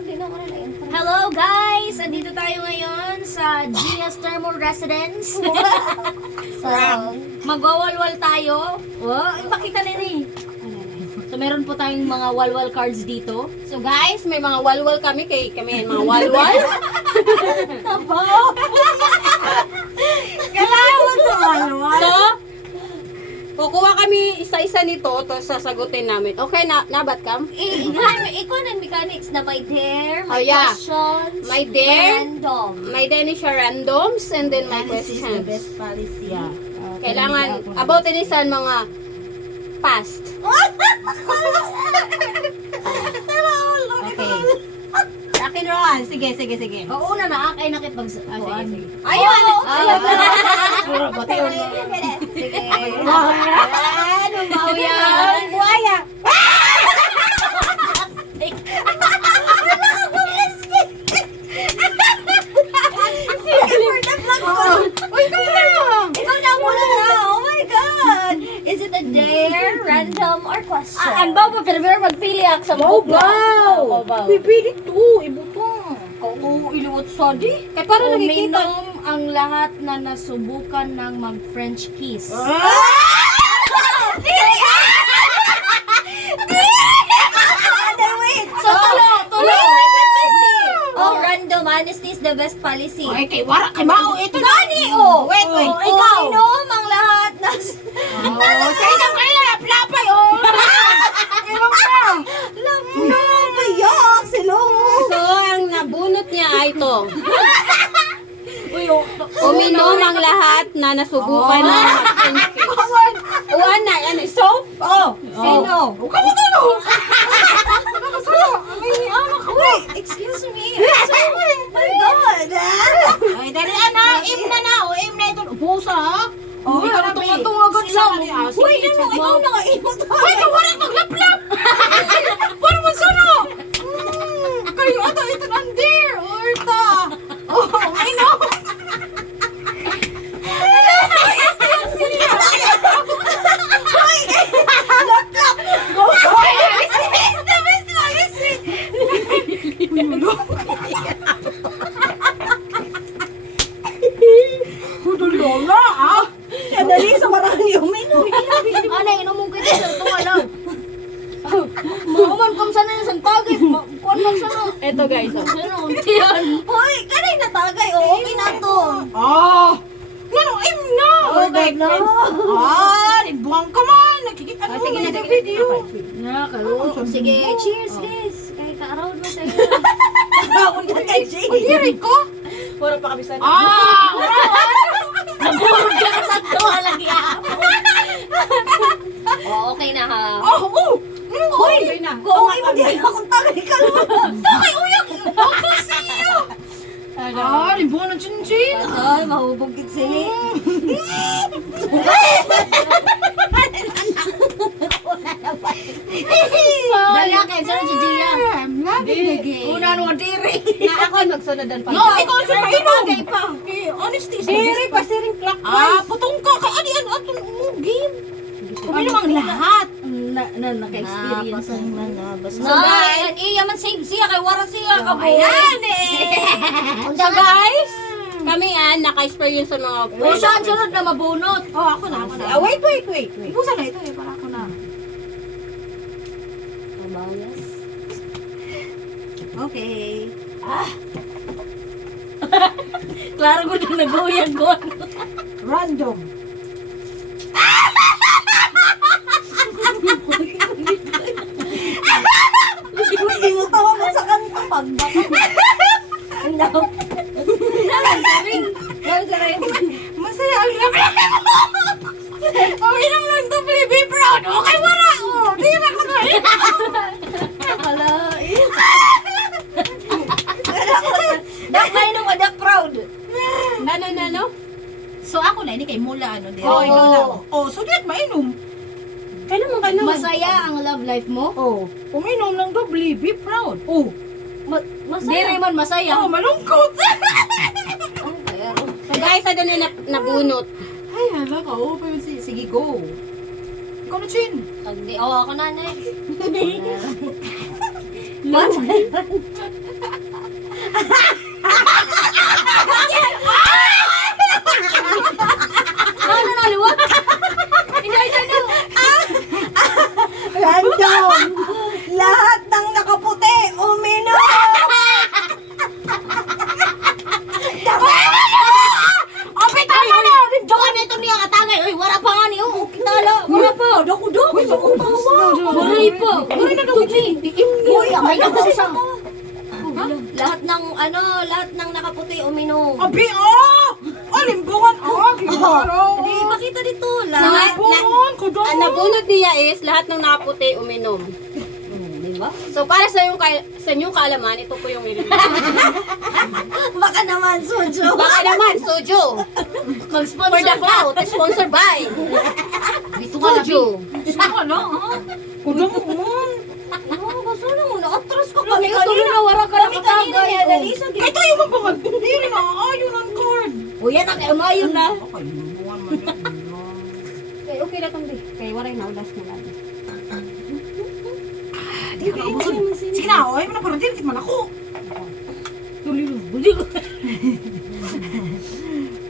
Hello guys! Andito tayo ngayon sa Gia's Thermal Residence. So, magwawalwal tayo. Oh, ipakita na rin. So, meron po tayong mga walwal cards dito. So guys, may mga walwal kami kami mga walwal. Kailangan sa walwal. So, kukuha kami isa-isa nito, tapos sasagutin namin. Okay, nabat ka? Ikaw ng mechanics na may dare, Oh, may yeah. questions, My dare, random. may siya randoms, and then my This is the questions. best policy. Yeah. Kailangan, about inisan mga past. Okay. Rock and roll. Sige. Oo na na, kay nakipag... Sige. Ayun! Bote yun. Sige. Ano ba yan? Buhaya. Ikaw na muna na! Oh my God! Is it a dare, random, or question? Ang bago, pero magpili ako sa Babaw! Pipili to. Ibuto. Kung iliwat sa di? Kaya parang nakikita. Uminom ang lahat na nasubukan ng mag-French kiss. So, tulo! Oh, random honesty is the best policy. Ay, kay wara, kay mao. Ito na. Gani, oh! Wait. Ikaw! Uminom ang lahat na... Sa inang kaya, plapay, oh. Ewan ka. No, bayak! Silo! So, ang nabunot niya ay ito. oh, Uminom ang lahat na nasubukan ng mag-French kiss. Uwan na, ano, soap? Oh! Sino? Huwag ka mo talo. Wait, excuse me. Oh my God! Ay, dali, ana. Im na. O, im na ito. Pusa, ha? Oh, ikaw na tunga-tunga lang. Uy, ikaw na nga imot. Ay, kawaran maglaplap. Para masano. Kayo, ito nandir. Orta. Oh, I know. Lola, ah. Dali sa marami uminom. Ano, inom mo kita sa tunga lang. Maman, kung sana yung santagay. Kuwan lang sana. Ito guys, oh. Sana, untiyan. Hoy, kanay natagay. Oo, okay na to. Ah. Ano, im na. Oh, God, no. Ah, ibuang ka man. Nakikita mo sige na, sa sige. video. Nakalo. Sige, cheers, guys. Kahit ka-around mo sa'yo. Baon ka kay Jay. Uy, ko. Puro pa kami sana. Ah, Naburog ka na sa tuwa lagi Oh, okay na ha. oh. Hoy, na. Kung hindi akong tagay ka naman. Takay uyag. Ako siya. Ah, libuan ng chinchin. Ay, mahubog kit sini. Dali akin, saan si Gia? Una nung diri. Na ako magsunodan pa. No, ikaw sa Bagay pa. Honesty is Diri pa siring clock. Ah, putong ka. Kaya ano yan? Ato game. Kuminom ang lahat. Naka-experience. So, So guys, yaman save siya kay wara siya ka po. Ayan So guys, kami naka-experience sa mga O siya ang sunod na mabunot. Oh, ako na. Wait. Ipusa na ito eh, para ako na. Mabayas. Okay. Klaro ko na naguyag ko. Random. Hindi mo tawa mo sa kanta pagbaka. Ang daw. Saring. Masaya ang labi. Uminom lang to, baby proud. Okay, wala. Oh, di na ko na. Akala. Dak na inom ka, dak proud. Nano? So ako na, hindi kay mula ano. Oo. Ikaw na. Oh, so diyan mainom. Kailan mo? Masaya ang love life mo? Oh, uminom ng doble, be proud. Oh, Diri man masaya. oh, malungkot. So guys, ano na nabunot? Ay, hala ka. Oh, sige, go. Ikaw na, Chin. Ako na next. Ano na liwat? Hindi. Random. Lahat ng nakaputi, uminom. Ope tayo na. Doon ito niya katangay. Uy, wala pa nga niyo. Kitala. Wala pa. Dako. Gusto kong tawa. Waray pa. Waray na daw. Uy, amay na kasi sa. Lahat ng nakaputi uminom. Abi, limbungan, Hindi, makita dito lang. Limbungan, Ang nabunot niya is lahat ng nakaputi uminom. Di ba? So para sa inyong kaalaman, ito po yung ininom. Baka naman, Sujo. Baka naman, Sojo. For Mag-sponsor the ka. clout, sponsored by Dito ka labi. Sojo. Gusto ka na, ha? Kudangon. Gusto na mo. Nakatras ka Kami kami. Gusto kanina. na wara ka Kami kanina nakatagay. niya, Dalisa. Ito yung mapangag. Hindi rin nakaayon ang card. O yan, nakaimayon na. Okay, limbungan man yan. Okay lang itong kay waray na ulas mo lang. Di ka abusod. Sige na, oy, mo na parang din, tikman ako. Budi ko.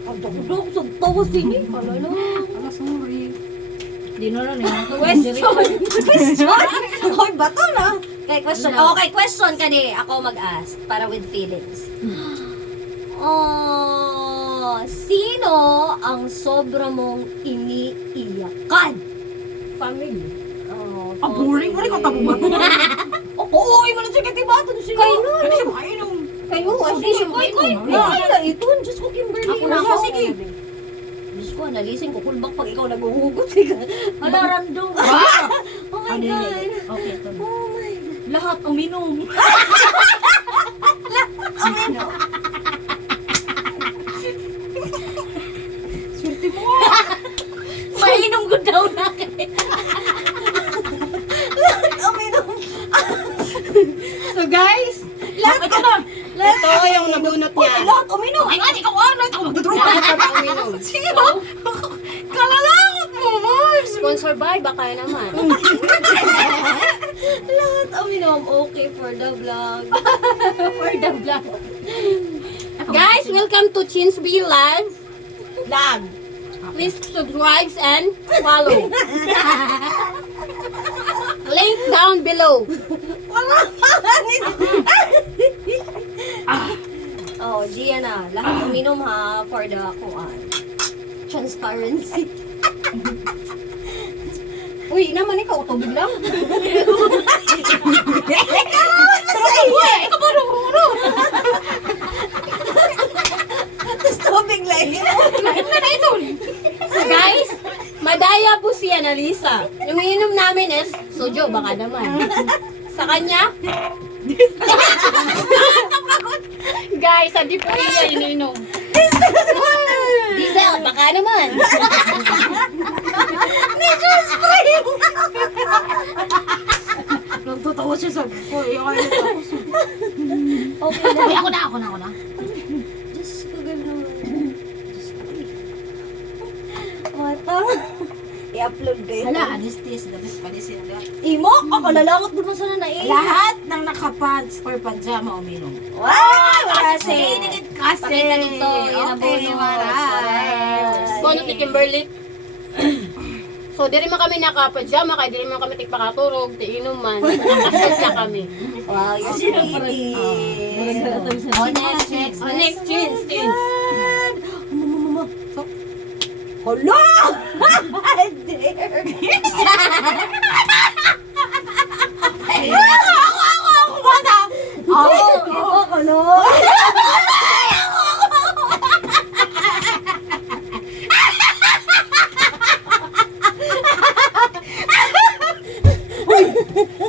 Ang dako sa tawas din eh. Alala. Ala, sorry. Di na lang eh. Question. Hoy, bato na. Okay, question. Okay, question ka di. Ako mag-ask para with feelings. Sino ang sobra mong iniiyakan? Family. Boring. Wala ko tabo ba? Oo, mo na siya katibato. Kayo na. Hindi siya makainom. Kayo, hindi siya makainom. Ay, na ito. Diyos ko, Kimberly. Ako na siya, sige. Diyos ko, analising ko kulbak pag ikaw naghuhugot. Hala, random. Oh my God. Okay, ito na. Oh my God. Lahat uminom. Swerte mo. Mainom ko daw na kayo. So guys, lahat ito na. Ito yung nabunot niya. Lahat uminom. Ay, nga, ikaw ano? Ikaw magdudrop. Lahat na uminom. Sige ba? Kalalangot mo, Mars. Sponsored by, baka naman. Lahat uminom. Okay for the vlog. For the vlog. Guys, welcome to Chins B Live Vlog. Please subscribe and follow. Link down below. Oh, Gia na. Lahat uminom ha for the transparency. Uy, naman ikaw, tubig lang. Tapos tubig lang yun. So guys, madaya po si Annalisa. Yung ininom namin is sojo, baka naman. Sa kanya, guys, hindi po niya ininom. Diesel, baka naman. Nagtatawa siya sa... Uy, ako na ito. Okay na. Uy, ako na. Diyos ko, gano'n. Matang. I-upload ko ito. Hala, anesthesia, the best palisin. Imo? Ako lalangot mo sana na eh. Lahat ng nakapants or pajama uminom. Wow! Kasi. Pakita dito. Yan ang Okay, bunot. maray. Bono ni Kimberly. So, di rin man kami nakapajama, kaya di rin man kami tigpakaturog, di inuman. Nakasya na kami. Wow, you're sweetie. Oh, next. Next, Chins. Hala! Dare!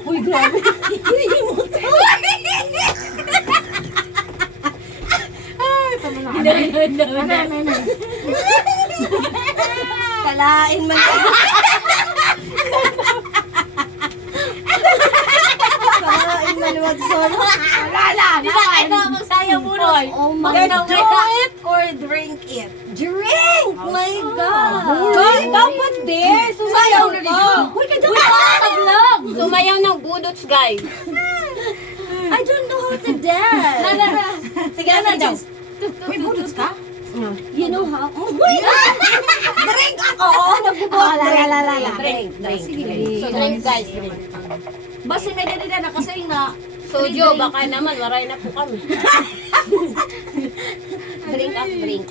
Uy, grabe. Kalain man. Kalain man wag solo. Di ba kayo na magsaya muna? Oh my Let's do God. it or drink it. Drink! My God! Guys, dapat there. Sumayaw na dito. Uy, ka dyan sa vlog! Sumayaw ng budots, guys. to death. Nara. Sige na daw. Uy, budots ka? You know how? Drink ako. Oo, nagbubuhat. Drink. Sige, So drink guys, drink. Basta may ganito na kasi na. Sojo, baka naman, maray na po kami. Drink up, drink.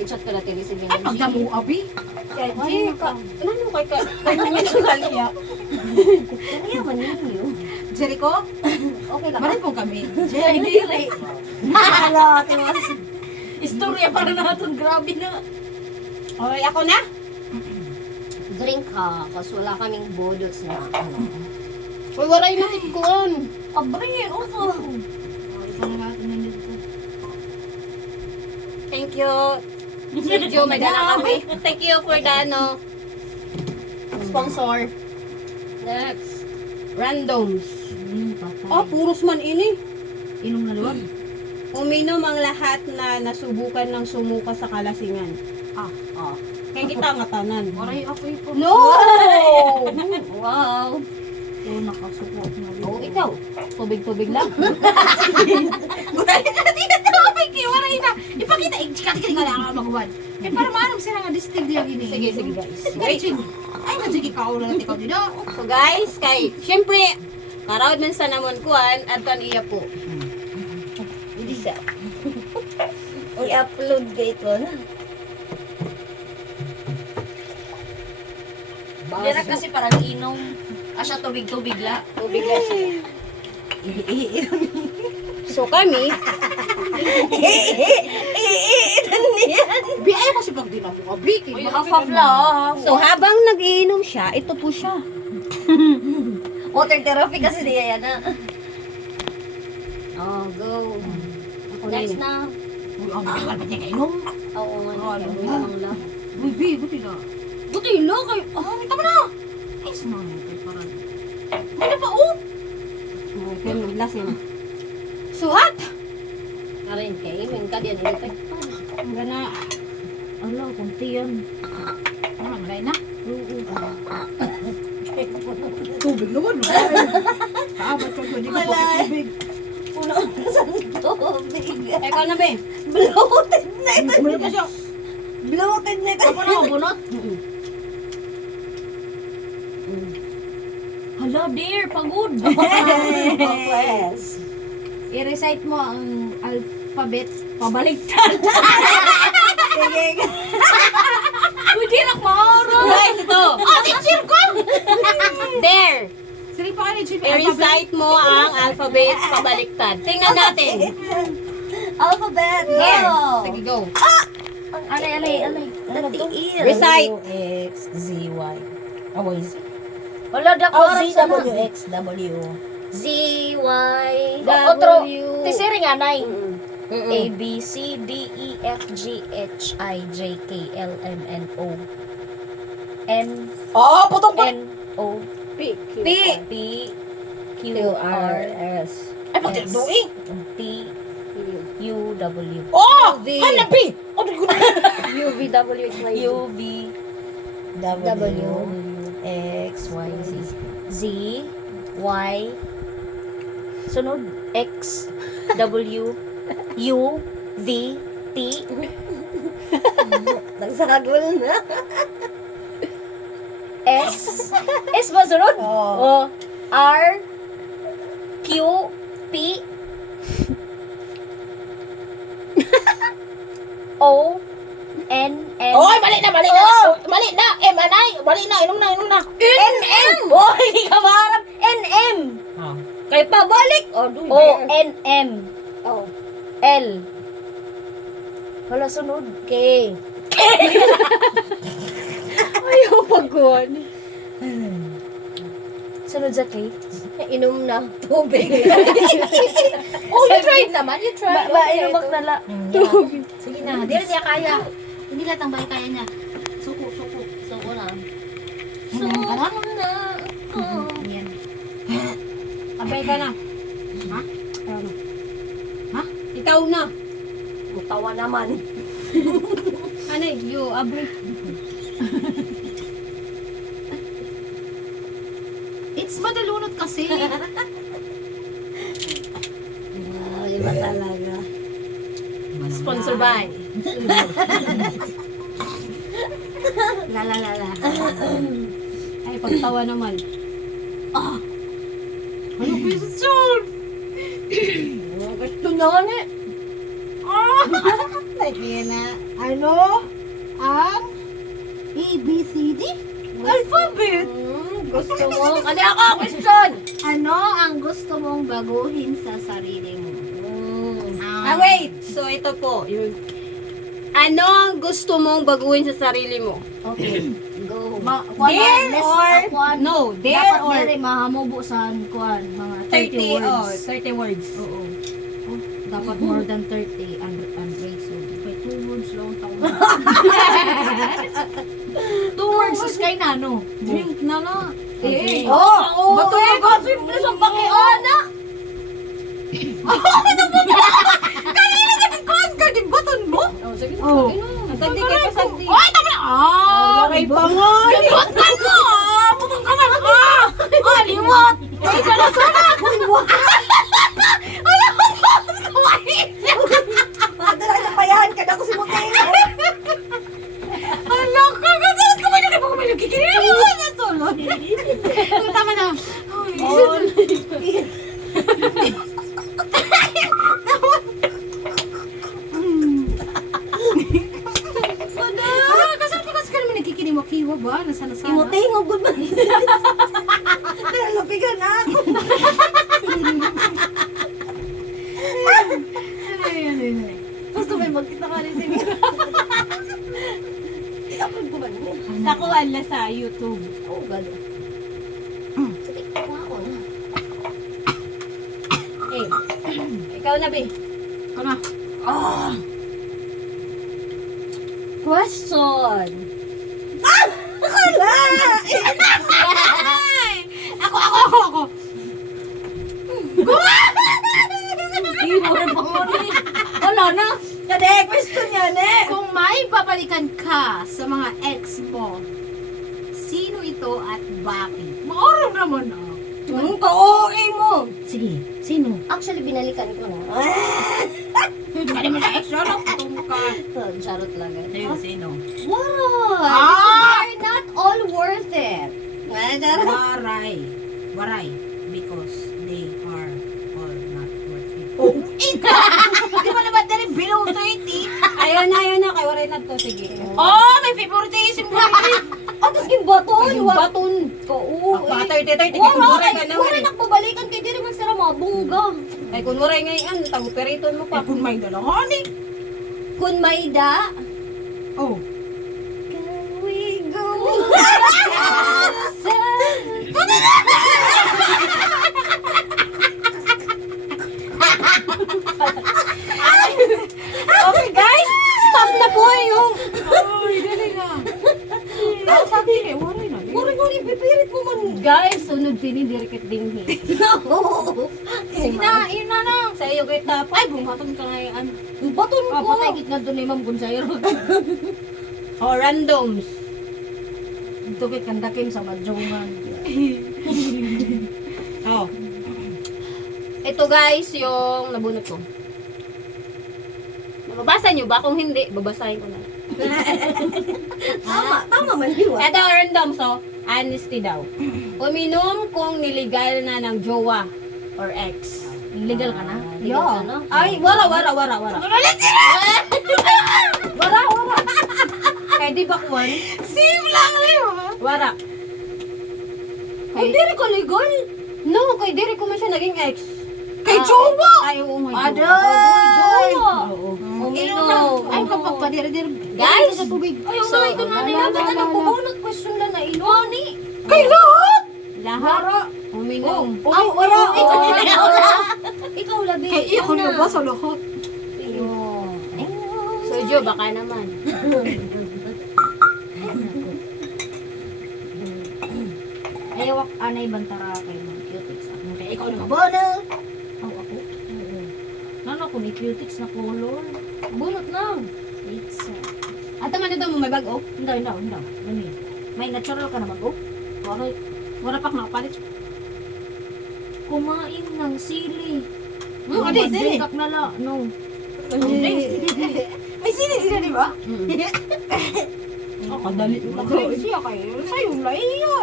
I-chat ka natin, sige Ay, pagdamo, abi. Ay, ano kay ka? Kanya ng kaliya. Kaya man ninyo. Jericho? Okay lang. Marin po kami. Dili. Hala, tiwas. Istorya para natin. Grabe na. Okay, ako na? Drink ha, kasi wala kaming bodots na ano. Uy, waray na kuan. Abrin, uso. Thank you. Sergio, may dala kami. Thank you for the ano, sponsor. Next. Randoms. Oh, puros man ini. Inom na luwag. Uminom ang lahat na nasubukan ng sumuka sa kalasingan. Kaya kita nga tanan. Maray ako ito. No! Wow. So, nakasuko na Oh, ikaw. Tubig-tubig lang. Maray na. Ipakita, chika-chika ka lang ang magwan. Eh, para maanong sila nga distig diya gini. Sige, sige guys. Wait. Ay, sige ka ulo natin ikaw dito. So guys, kay, syempre, karawad man sa namon kuan, at kan iya po. Hindi siya. I-upload ka ito na. Dira kasi parang inom. Asya tubig-tubig la. Tubig lang siya. So kami, Iiitan niyan. Bi, ayaw kasi pag di na po abi. Uy, half la. so habang nagiinom siya, ito po siya. Water therapy kasi diya yan na. Oh, go. Ako na Next yun. na. Uy, ang bagal ba niya kainom? Oo nga. Ano? lang. Uy, Bi, buti na. Buti lo kay. Oh, kita mo na. Ay, sumama kay parang. Ano pa oh? Okay, lasing. Suhat! Karin, kay imin ka diyan. Ang gana. Ala, kunti yan. Ano, malay na? Tubig naman. Kaabot ka, pwede ka po tubig. Puno sa tubig. Ikaw na, be. Bloated na ito. Umayo pa siya. Bloated na ito. Ako na bunot. Hala, dear, pagod. Yes. I-recite mo ang alphabet pabaliktad. Sige. Uy, di rak maoro. Guys, ito. Teacher ko. There. Sige pa kayo, Chief. I-recite mo ang alphabet pabaliktad. Tingnan natin. Alphabet. Here. Go. Sige, go. Alay. Recite. X, Z, Y. Oh, Z. Wala da ko. Z, W, X, W. Z, Y. W. Otro. Tisiri nga, nay. A, B, C, D, E, F, G, H, I, J, K, L, M, N, O. N, Oh, putong pa. N, O, P. P, Q, R, S. Ay, pati S, doing. T, U, W. Oh! V. Hanabi! Oh, di ko na. U, V, W, X, Y, Z. Z, Y, sunod, X, W, U, V, T. Nagsagol na. S. S ba sunod? Oh. R, Q, P, O, N, N. Oy, mali na. Mali na. Manay. Mali na. Inom na. N, M. Oh, hindi ka maharap. N, M. Kay pabalik. O, N, M. Oh. L. Wala sunod. K. Ayaw pagkuhan. Sunod sa K. Inom na. Tubig. Oh, you tried naman. You tried. Inumak na la. Sige na, di na siya kaya. Hindi lahat ang bahay kaya niya. Suko. Suko na. Inom ka na. na. Yan. Abay ka na. Ha? Ha? Ikaw na. Mutawa naman. Ano, you, abay. It's madalunot kasi. Sponsor by. La la la la. Ay, pagtawa naman. Ano question? Gusto na ni. Lagi na. Ano? Ang ABCD? Alphabet. Gusto mo? Kali ako, question. Ano ang gusto mong baguhin sa sarili mo? Wait. So, ito po. Yung, ano ang gusto mong baguhin sa sarili mo? Okay. Go. Dare or no? Dare Dapat or dere mahamubo sa kuan mga 30 words. 30 words. Oo. Oh, dapat more than 30 Andre. So, by 2 words lang taon. 2 words is kay nano. Drink na na. Okay. Oh, Bato eh, ko, simple sa pakiana. Di baton mo? Oh, sige. Oh. Sagdi kay pasagdi. Ay, tama na! Waray pa nga. Baton mo! Putong ka man! Liwat! Ay, kalasana! Alam mo, kumain! Padala na payahan ka na ako si Mutay. Alam ka, kasi kumain na pa kumain. Kikirin mo na solod. Tama na. Kasi ka naman nagkikinig mo, kiwa ba? Nasana-sana. Imutingog gud ba? Nalapigan na ako. Gusto mo magkita ka rin sige. I-upload ko ba naman? Nakuha na sa YouTube. Oo, galo. Sige, kuha ko na. Eh, ikaw na, Be. Ano? Question. Akala! Ako! Hindi mo rin panguni. Wala na. Kade, question yan eh. Kung may papalikan ka sa mga ex mo, sino ito at bakit? Maoram naman ah. Ka-OA mo. Sige, sino? Actually, binalikan ko na. Hindi mo na ex, ano? Putong ka. Charot lang eh. Sino? What? Ah! You're not all worth it. Waray. Because they are all not worth it. Di ba naman dali below 30? Ayaw na. Kay waray na to. Sige. Oh, may favoritism mo rin. Tapos yung baton. Baton. Oo. Baka 30. Waray ka na. Waray nakpabalikan kay di naman sila mga bungga. Ay, kung waray ngayon, tago-periton mo pa. Kung may dalahan eh. Kun may da, Oh. can we go? Okay guys, stop na po yung Ay, dali na. Ako sabi eh, waray na. Guri-guri, pipirit mo man. Guys, sunod sini dirikit din he. Sige na, yun na na. Sa iyo kita pa. Ay, bumaton ka ngayon. Baton Oh, ko. patay gitna doon ni Ma'am Gonzairo. Oh, randoms. Ito kay kandakin sa madjongan. Oh. Ito guys, yung nabunot ko. Mababasa nyo ba? Kung hindi, babasahin ko na. Tama man diwa. Ito, random. So, honesty daw. Uminom kung niligal na ng jowa or ex. Legal ka na? Yeah. Ay, wara. Wara. Kaya di bakwan? Sim lang rin mo. Wara. Kay diri ko legal? No, kay diri ko man siya naging ex. Kay Jowa! Ay, oo nga. Aday! Oo. Uminom. Ay, kapag padiri-diri. Guys! Sa tubig. Ayaw na ito na nila. Ano ko ba? Question na na iloni. Kay lahat! Lahat. Uminom. Ay, wala. Ikaw labi. Kay iyo ko na ba sa lahat? Sojo, baka naman. Ayawak anay bantara kay Ma'am Cutix. Kay ikaw na ba na? Oh, ako? Oo. Nano ko ni Cutix na color. Bunot lang. It's At naman ito mo may bago. hindi. Gani. May natural ka na bago? Wala pa makapalit. Kumain ng sili. Ano ba sili? Drink na la. No. May sili din na, di ba? Kadali. Madali siya kayo. Sa'yo, laiya.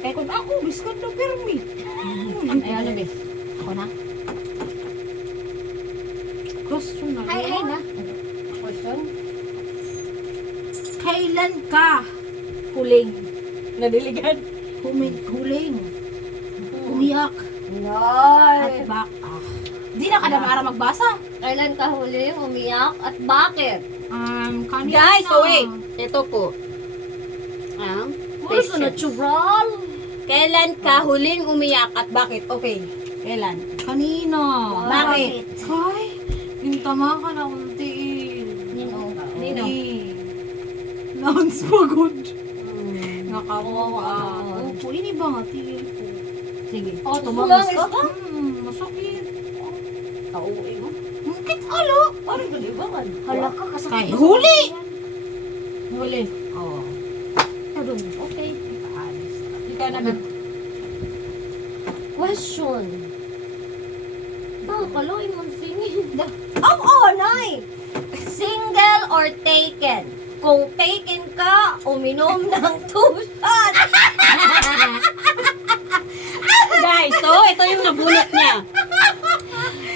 Kaya kung ako, biskat na permi. Ay, ano be? Ako na? Question na. Hi na. Question? Kailan ka Huling. Nadiligan. huling? Umiyak Nay. at bak. Di na kada para magbasa. Kailan ka huling umiyak at bakit? Kanina. Guys, so wait. Ito po. What's Question. natural? Kailan ka huling umiyak at bakit? Okay. Kailan? Kanina. Bakit? Kay, yung tama ka na kuntiin. Nino? Nans pagod. Nakawawa ako. Ini ba nga tigil ko? Sige. Oh, tumangis ka? Masakit. Kauwi mo. Bakit alo? Ano ka di ba? Hala ka kasakit. Kay huli! Huli. Oo. Okay. Ikaw na ba? Question. Kaloy mo singin. Oh, Nay! Single or taken? Kung taken ka, uminom ng 2 shots. Guys, so ito yung nabunot niya.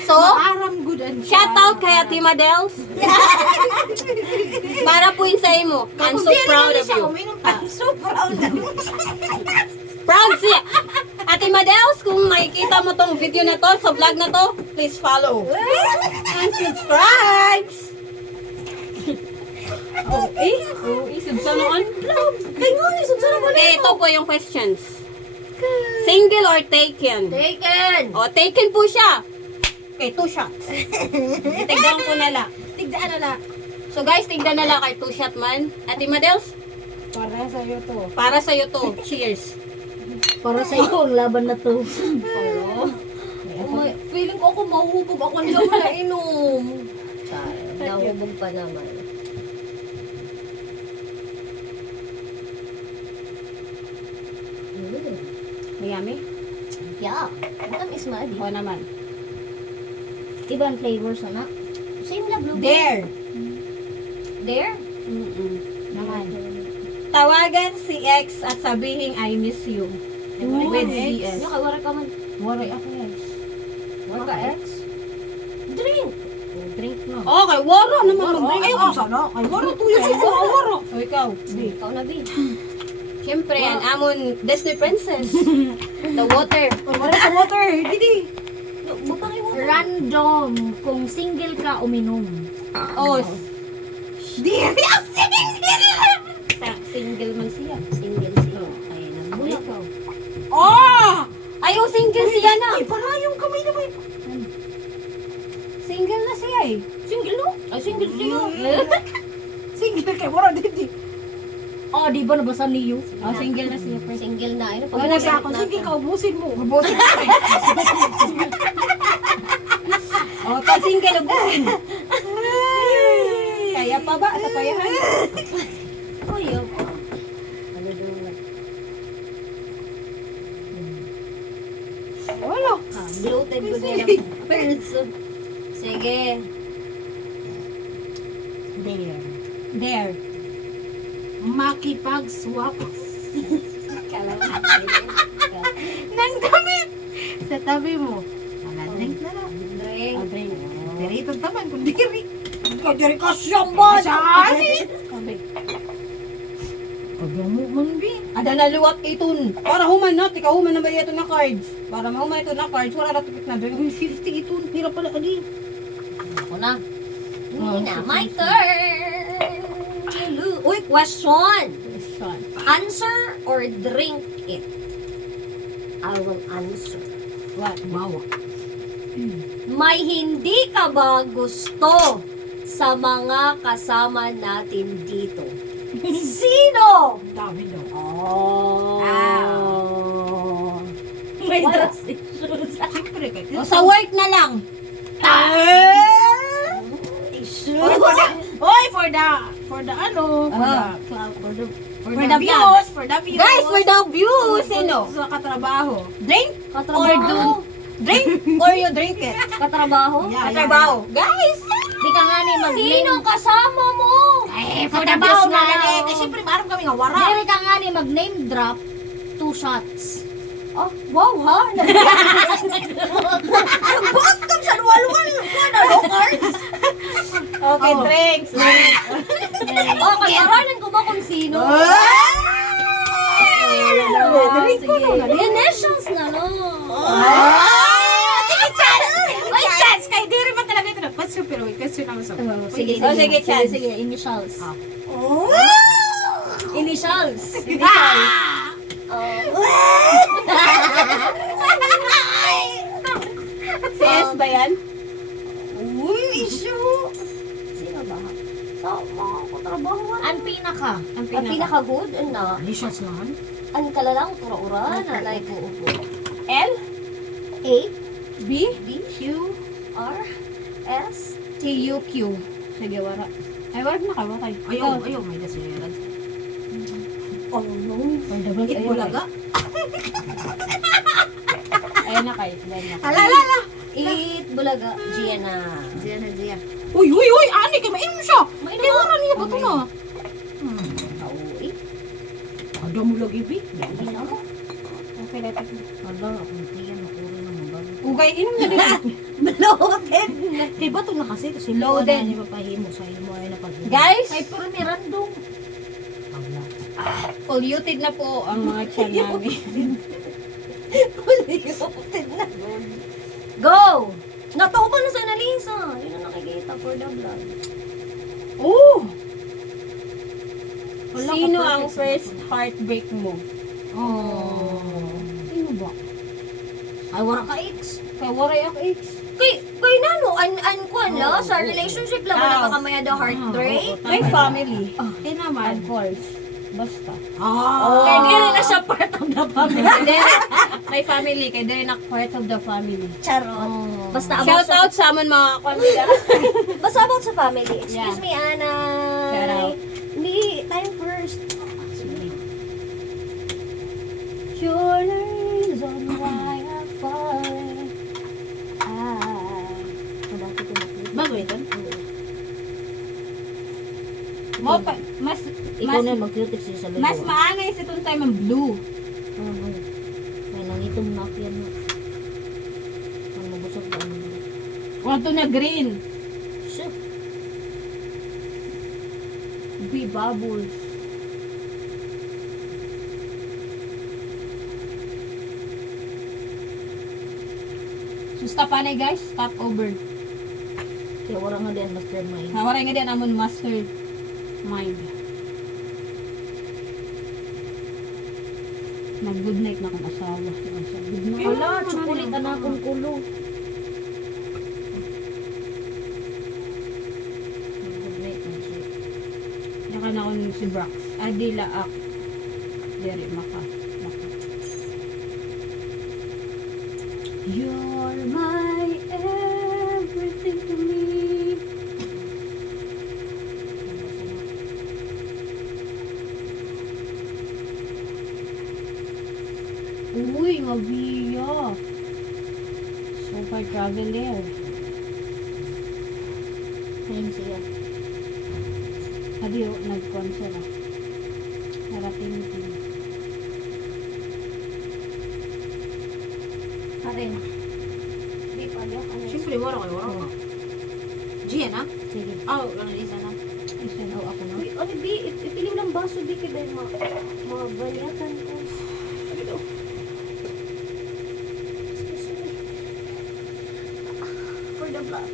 So, Maaram good and shout out kay Ate Madels. Para po yun sa imo. I'm so proud of you. I'm so proud of you. Proud siya. Ate Madels, kung makikita mo tong video na to, sa vlog na to, please follow. And subscribe. Subsanoan. Okay, ito po yung questions. Single or taken? Taken. O, taken po siya. Okay, 2 shots. Tignan ko na lang. Tigdaan na lang. So guys, tignan na lang kay 2 shot man. Ate Madels, Para sa'yo to. para sa'yo to. Cheers. Para sa iyo ang laban na to. Feeling ko ako mahuhubog ako hindi ako nainom. Nahubog pa naman. Mayami? Yeah. Ang is mali. O naman. Ibang flavors na. Same na blue. Dare. There? Naman. Tawagan si ex at sabihin I miss you. With CS. Nakawara ka man. Waray ako ex. Wara ka ex? Drink. Drink na. Okay, wara naman mag-drink. Ay, ako sana. Ay, wala tuyo sa ko. Wala. O ikaw. Ikaw na, B. Siyempre, ang amon Disney princess. The water. Wala sa water. Didi. Random. Kung single ka, uminom. Oh, Diri ang sinili. single man siya. Single siya. Ay, nagbula ka. Oh! Ayaw, single siya na. Ay, parayong kamay na may... Single na siya eh. Single no? Ay, single siya. Single kay Wala didi. Oh, di ba nabasa niyo? Oh, single na siya. Single na. Ano Wala sa ako. Sige ka, ubusin mo. Ubusin mo. Oh, pag single, ubusin. Kaya pa ba sa payahan? Oh, yun. Ano doon? Wala. Bloated ko nila. Person. Sige. There. Makipag-swap Kala mo. ng damit sa tabi mo. Wala, drink na lang. Drink. Oh, drink. Diri ito taman kung diri. Ikaw, diri ka siyang ba? Saan? Sabi. Kagamo man bi. Ada na luwat itun. Para human na, tika human na ba ito na cards? Para mahuman ito na cards, wala na tipik na drink. 50 ito, pira pala adi. Ako na. Hindi na. My turn. Uy, question. Answer or drink it? I will answer. What? Wow. May hindi ka ba gusto sa mga kasama natin dito? Sino? Dami daw. Oh. May trust issues. Siyempre kay O, sa work na lang. Oy, for the ano, for the views, for the views. Guys, for the views, sino? Sa katrabaho. Drink or Katrabaho. Drink or you drink it? Katrabaho? Yeah. Katrabaho. Guys! Di ka nga ni mag-name. Sino kasama mo? Eh, for the Katrabaho best na na lang. lang. Kasi siyempre, maram kami nga wara. Di ka nga ni mag-name drop. 2 shots. Oh, wow ha? Bakit ka sa walwal? Ano, cards? Okay, drinks. Oh, kaya ko ba kung sino? Drink ko na. Initials na no. Sige, chance! May chance! Kaya di rin man talaga ito. Question, pero may question naman sa... Sige, Oh, sige, chance. Sige, initials. Ah. Initials. Si S ba yan? Uy, issue. Sino ba? Sa mga katrabaho. Ang pinaka. Ang Ang pinaka-good, ano? Initials naman. Ang kalalang ura-ura na like upo. L? A, B? B, Q, R, S, T, U, Q. Sige, wala. Ay, wala na ka, wala. Ayaw, may dasiran. oh no. Itbulaga. Ayun na kayo. Ayun na kayo. Alala! It, Bulaga, Gianna. Diyan. Uy, ani, kaya mainom siya. Mainom Kaya ka. wala niya ba ito na? Uy, Ada mo lagi, Bi. ano mo? Okay, let's go. Ala, akong tiyan, nakuro na mga bago. Ugay, inom na din. Bloated. Kaya ba ito na kasi? Ito si Loaded. Niya papahimo sa imo ay napag-himo. Guys, Ay, pero ni random. Ala. polluted na po ang mga chan namin. Bloated na. Go! Natauban na sa Annalisa. Yun ang nakikita for the vlog. Oh! Wala ka Sino perfect ang sa first bakuna. heartbreak mo? Oh. Sino ba? Ay, wala ka X. Kay Waray ako X. Kay nano, kuan la, sa relationship lang mo nakakamaya the heartbreak. May family. Kaya naman. Of course. Basta. Kaya di rin na siya part of the family. May family, kaya di rin ako part of the family. Charot. Basta about Shout sa, out sa amin mga pamilya. basta about sa family. Excuse Yeah. me, Ana. Shout out. Hindi, tayo first. You're the reason why I'm falling. Bago ito? Mo pa, mas Ikaw na mag-cutic siya sa mas maangay si Tuntay ng blue. May nangitong knock yan. Ang mabusog ba? Wala to na green. Siya. Be bubbles. So stop anay guys, stop over. Kaya wala nga din mastermind. Nawaray nga din amon master mind. Mag-good night na kong asawa. Good night. Wala, chocolate na akong kulo. Good night na siya. Naka na ako si Brax. Adila ak. Dere maka. You're my everything to me. Uy, nga via. So far traveler. Ayun siya. Adiyo, nag-concert ah. Narating din. Karen. Di pa, di ako. Siyempre, wala kayo, wala ka. Gian, ha? Sige. Oh, lang isa na. Isa daw ako na. Uy, ano bi? Ipilim ng baso bi kaya mga baliatan ko. Ano daw? Excuse me. For the vlog.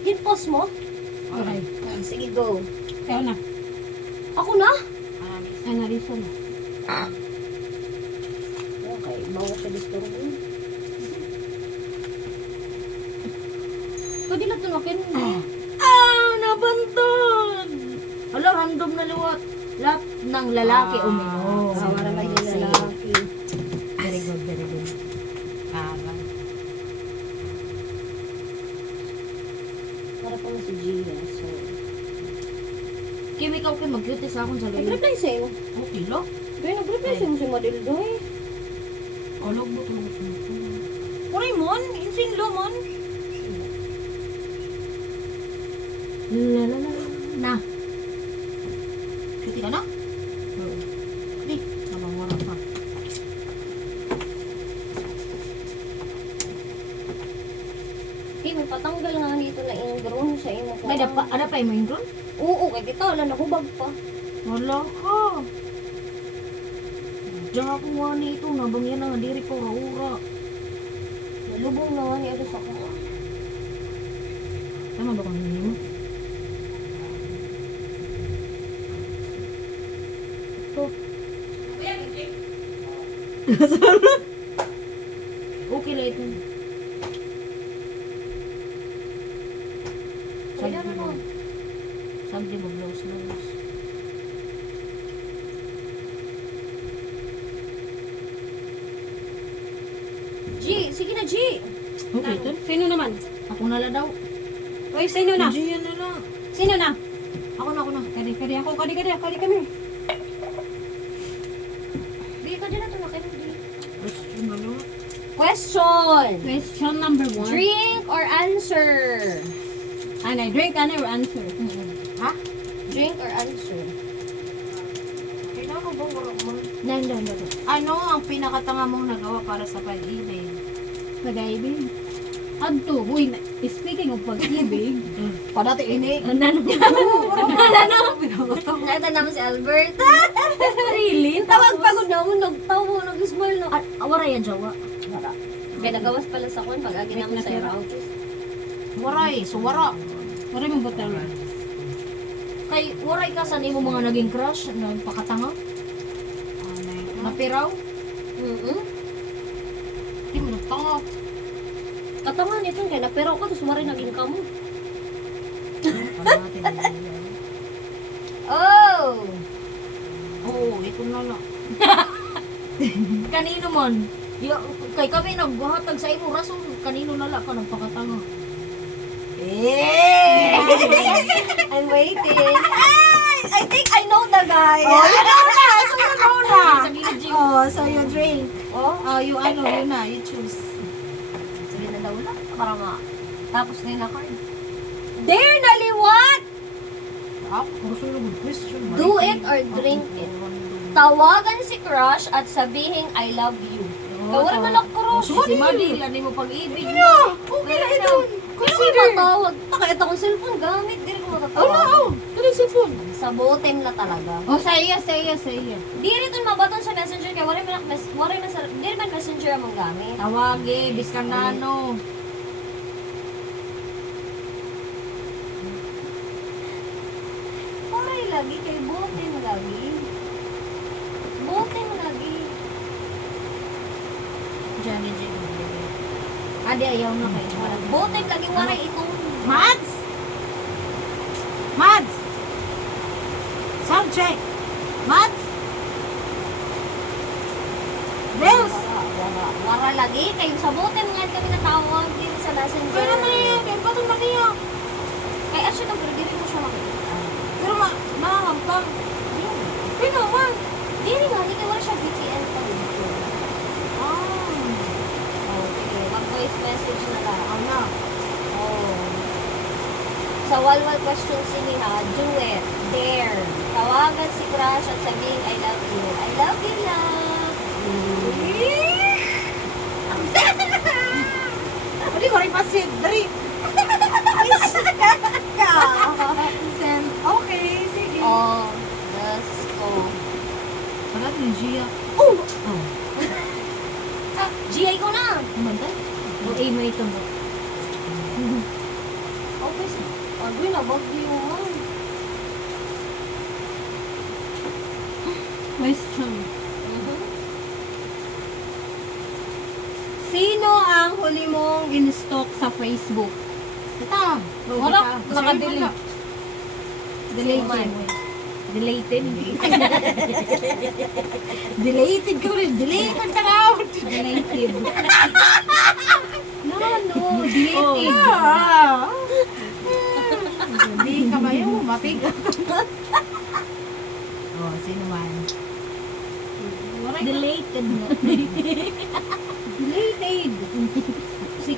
Hit pause mo? Okay. Sige, go. Kaya na. Ako na? Analisa na. Okay, bawa sa disturbo. Pwede na tunukin. Nabantad! Hala, random na liwat. Lahat ng lalaki uminom. Wala lang yung Sige. lalaki. Very good, very good. Para pa si Gia, so... Kim, ikaw kayo mag-cutie sa akong sa lolo. Nag-reply sa'yo. Okay, lo. Pero nag-reply sa'yo si Madel Doy. Olog mo ito ng sumuko. Uray mon, insinlo mon. Na. Kuti ka na? Di, nabangwara pa. Di, may patanggal nga nito na ingrown sa imo ko. May ada pa mo yung drone? Oo, kay kita wala nahubag pa. Wala ka. Diyan ako nga nito. Nabangyan na nga diri ko raura. Nalubong na nga niya sa ko. Tama ba kang nimo? Okay lang ito. Kaya na no. Sabi mo blouse. G, sige na G. Okay ito. Sino naman? Ako nala daw. Uy, sino na? Diyan na lang. Sino na? Ako na. Kadi ako, kadi kami. Di ka din na to nakin. Question na lang. Question. Question number 1. Drink or answer? Ano, drink ano or answer? Ha? Drink or answer? Kailangan ba wala mo? Nan. Ano ang pinakatanga mong nagawa para sa pag-ibig? Pag-ibig. Adto, uy, speaking of pag-ibig, Padati ini. Nakita naman si Albert. Really? Tawag pagod na mo, nagtawa, nag-smile na. Awara yan, Jawa. Kaya nagawas pala sa kun pag agi naman sa iyong office. Waray, suwara. wala mong butang. Kay, waray ka sa nimo mga naging crush, nagpakatanga, napiraw. Di mo nagtanga. Katangan nito kaya napero ko, tapos wari naging kamo. Oh! Oo, ito na lang. Kanino man? Kay kami nagbuhatag sa imo rason, kanino nala ka nagpakatanga? I'm waiting. I think I know the guy. Oh, you know na. So you know na. Sa gilid, Jing. Oh, so you drink. Oh, Oh, you ano, yun na. You choose. sige na daw na. Para nga. Tapos na yung card. Dare na liwat! Ah, puro sa'yo good question. Do it or drink it. Tawagan si crush at sabihing I love you. Kawala man ako crush. Si Madil, ano mo pag-ibig? Okay na ito. Consider. Matawag. Takayat akong cellphone gamit. Di rin ko matatawag. Tuloy sa phone. Sa botem na talaga. Oh, sa iya. Di rin ito mabaton sa messenger kaya wala man di rin man messenger among gamit. Tawagi, biskan na ano. Paray lagi kay botem lagi. Botem lagi. Diyan, Jing. Adi, ayaw na kayo. Botem lagi waray itong Mads! Mads! Sound check. Mads! Bells! Wara lagi kayo sa botem nga kami natawag din sa messenger. Kaya naman yan. Kaya patong na niya. Kaya siya nang pero di rin mo siya makikita. Pero mahangamtang. Kaya naman. Di rin nga, di kaya wala siya BTN pa dito. Okay, mag-voice message na lang. Ano? Oh. Sa walwal question siniha, do it, dare. Tawagan si crush at sabihin, I love you. I love you, love. Hindi ko rin pasid. Dari. Send. Okay, sige. Oh, let's go. Wala ni Gia. GI ko na. Naman tayo? O, may ito mo. Okay, agoy na, bagyo man. Question. Sino ang huli mong in-stalk sa Facebook? Kita. Wala, naka-delete. Deleted. Deleted. Deleted ko rin. Deleted ka na. Deleted. No, Deleted. Hindi ka ba yung mapiga? Oh, sino man? Deleted mo. Deleted.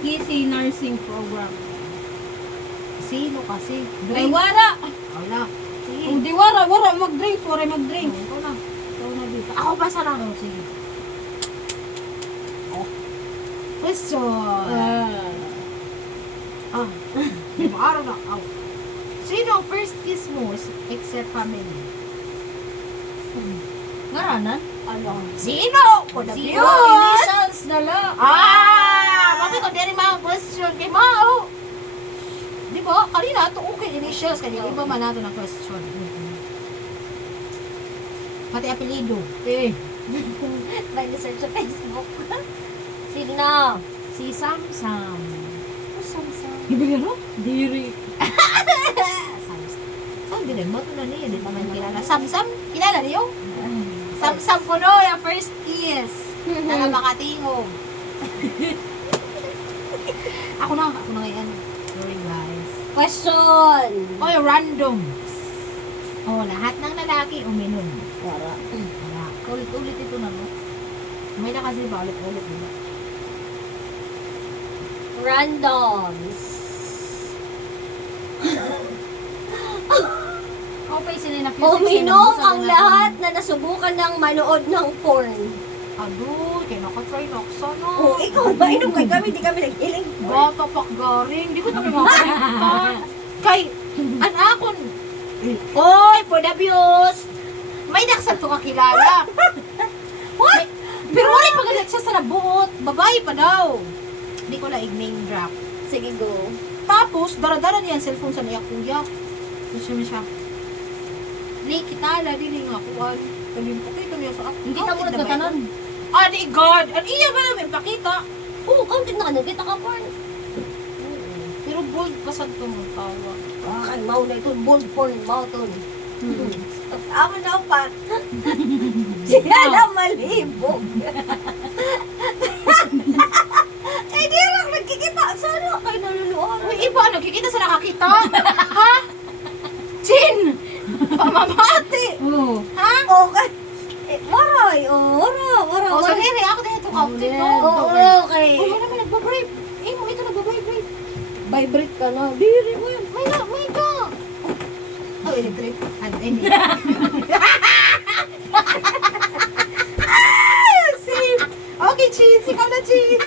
Kissy Nursing Program. Sino kasi? Ay, wala! Wala. Sige. Oh, di wala mag-drink. Wala mag-drink. Ikaw na. Ikaw na dito. Ako basa lang. Oh, sige. Question. May araw na. Oh. Sino ang first kiss mo except family? Ngaranan? Ano? Sino? Sino? Initials na lang. Bakit ko diri mga question kay Mao? Di ba? Kanina ito okay initials kaya iba man nato ng question. Pati apelido. May search sa Facebook. Sino? Si Samsam. Samsung. Ibigay mo? Diri. Saan din mo ito na niya? Di pa man kilala. Samsam? Kilala niyo? Samsam ko no, yung first kiss. Nakapakatingog. Ako na ngayon. Sorry guys. Question. Oy, random. Oh, lahat ng lalaki uminom. Wala. Wala. Ulit-ulit ito na, no? May na kasi ba ulit-ulit, diba? Randoms. Okay, sila na Uminom ang lahat na nasubukan ng manood ng porn. Aduh, kaya nakatry na ako sana. Oh, ikaw ba? Inom kay kami, di kami naghiling. Bata pakgaring, di ko na may makakalimutan. Kay, akon. Oy, for the views. May naksan to kakilala. What? Pero wala pa galit siya sa nabuot. Babae pa daw. Hindi ko lang name drop. Sige, go. Tapos, daradara niya ang cellphone sa niya kuya. Tapos siya. Di kitala, di nga kuwan. Kalimpukin kami sa ako. Hindi ka mo nagkatanon. Ani God! An iya ba namin pakita? Oo, counted na ka. Nagkita ka porn. Pero bold pa sa ito mo tawa. Ay, mau na ito. Bold porn. Mau ito. Ako na pa. Siya na malibog. Eh, di lang nagkikita. Sana kayo naluluhan. Uy, iba, nagkikita sa nakakita. Ha? Chin! Pamamati! Oh. Ha? Okay. Eh, waray. Oh, wara. O, so here, ako din ito counted, no? Okay. Uy, wala naman nagbabrave. Eh, mo ito nagbabrave. Vibrate ka na. Diri mo yun. May ka. Oh, electric. Ano, hindi. Safe. Okay, cheese. Ikaw na, cheese.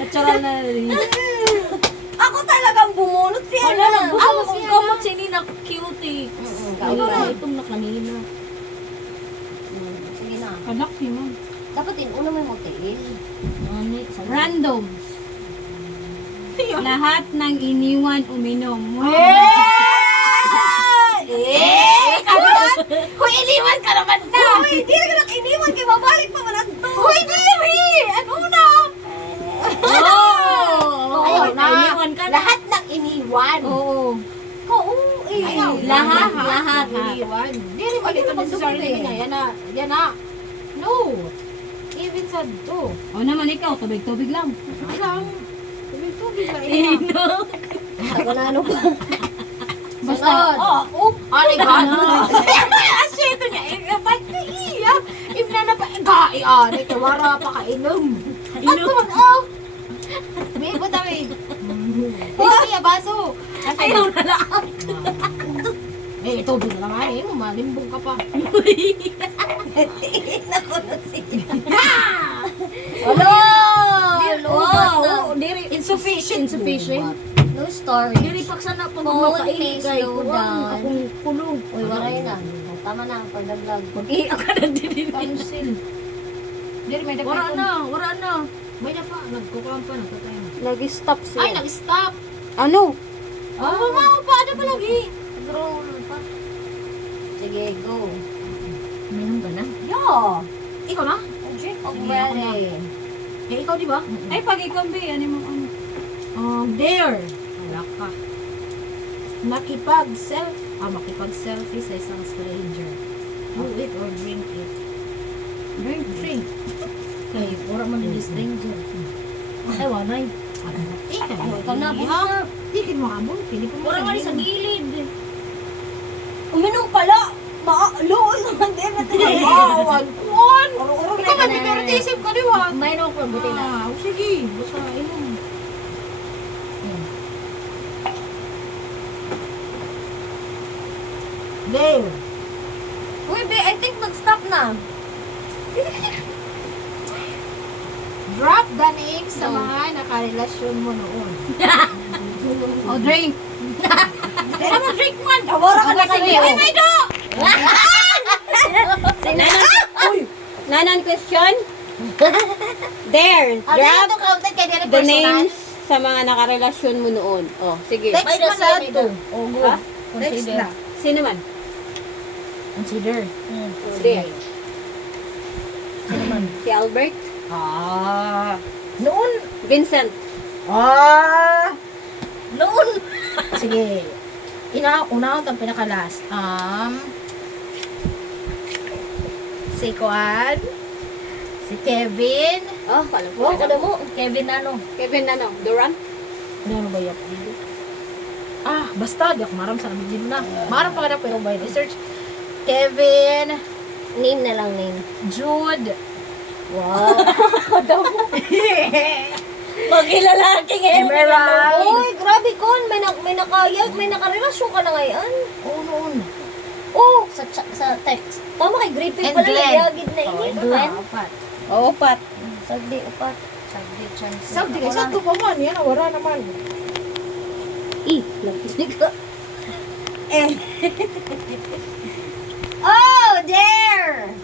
Natural na rin. Ako talagang bumunot siya Wala na. lang, gusto Ah, mo siya kung kamot si Nina, cute eh. Ikaw na. Itong na kanina. Sige na. Kanak si mo. Dapat una may motel. Random. Lahat ng iniwan uminom. Hoy, iliwan ka naman na. Uy, di na iniwan kay babalik pa man to. Hoy, diri. Ano na? Oh! Ayaw na. Iniwan ka na. Lahat ng iniwan. Oo. Oo, eh. Ayaw. Lahat. Iniwan. Diri mo Ay, dito di naman sa sarili dumi. niya. Yan na. No. Even sa to. O naman ikaw, tubig-tubig lang. Alam. Tubig na ina. Ako na ano pa. Basta, Sunod. Ay, God. Asyeto niya. Ba't na iya? Ibna na pa. Gai, ani. Kawara pa ka inom. Inom. May ibo tayo. Ito kaya baso. Ayaw na lang. Eh, tubig na lang ay. Malimbong ka pa. Nako na siya. Hello! Wow! Diri, Insufficient. No story. Diri paksa na pag Phone makain may kay slow kuwan down. akong kulong. Uy, waray na. Tama na for the vlog. Mag-iiyak ka na diri. Cancel. Diri, may Wala dagdag. na, wala na. May na pa. Nagkukulang pa. Nagkatayo. Nag-stop Ay, nag-stop. Ano? Oh, mama, pa. Ano pa lagi? Scroll pa. Sige, go. Minum ka na? Yo! Ikaw na? Drink of Sige, ako na. ready. Eh, ikaw di ba? ay pag ikaw ba, ano mo ano? Dare. Wala ka. Makipag-selfie sa isang stranger. Do it or drink it. Drink. Drink. Kay, wala man din stranger. Ay, wanay. Ikaw na, ha? Tikin mo habol. Pili po mo Wala nga sa sa gilid. Uminom pala! Lool naman din na tayo. Bawal. Kuwan. Urong-urong Ikaw na ka, divertisip ka di ba? May naman po, buti na. Sige. Basta inom. Game. Uy, be, I think nag-stop na. Drop the name sa mga nakarelasyon mo noon. Oh, drink. Kaya mo drink man. Tawara ka na sige, kayo. oh. May do! Nanan question? There, Ano drop yung counted kay Derek the personal? names sa mga nakarelasyon mo noon. Oh, sige. Text mo sa to. Oh, good. Ha? Text Consider. na. Sino man? Consider. Hindi. Sino man? Si Albert? Ah. Noon. Vincent? Ah. Noon. Sige. Una ang pinaka-last. Si Kuan. Si Kevin. Oh, kala ko. Oh, kada mo. Kevin ano? Kevin ano? Duran? Ano ba yung apelido? Basta. Di ako maram sa nabigyan na. Maram pa ka na pero by research. Kevin. Name na lang, name. Jude. Wow. Magkilalaki ngayon. Emerald. Uy, grabe kon. May nakayag, may nakarelasyon ka na ngayon. Oo, noon. Oh, sa text. Tama kay Griffin And pala, Glenn. nagyagid na ini. Glenn? Apat. Oo, Pat. Sagdi, upat. Sagdi, chance. Sabi ka, sa pa man. Yan, wala naman. Oh, there!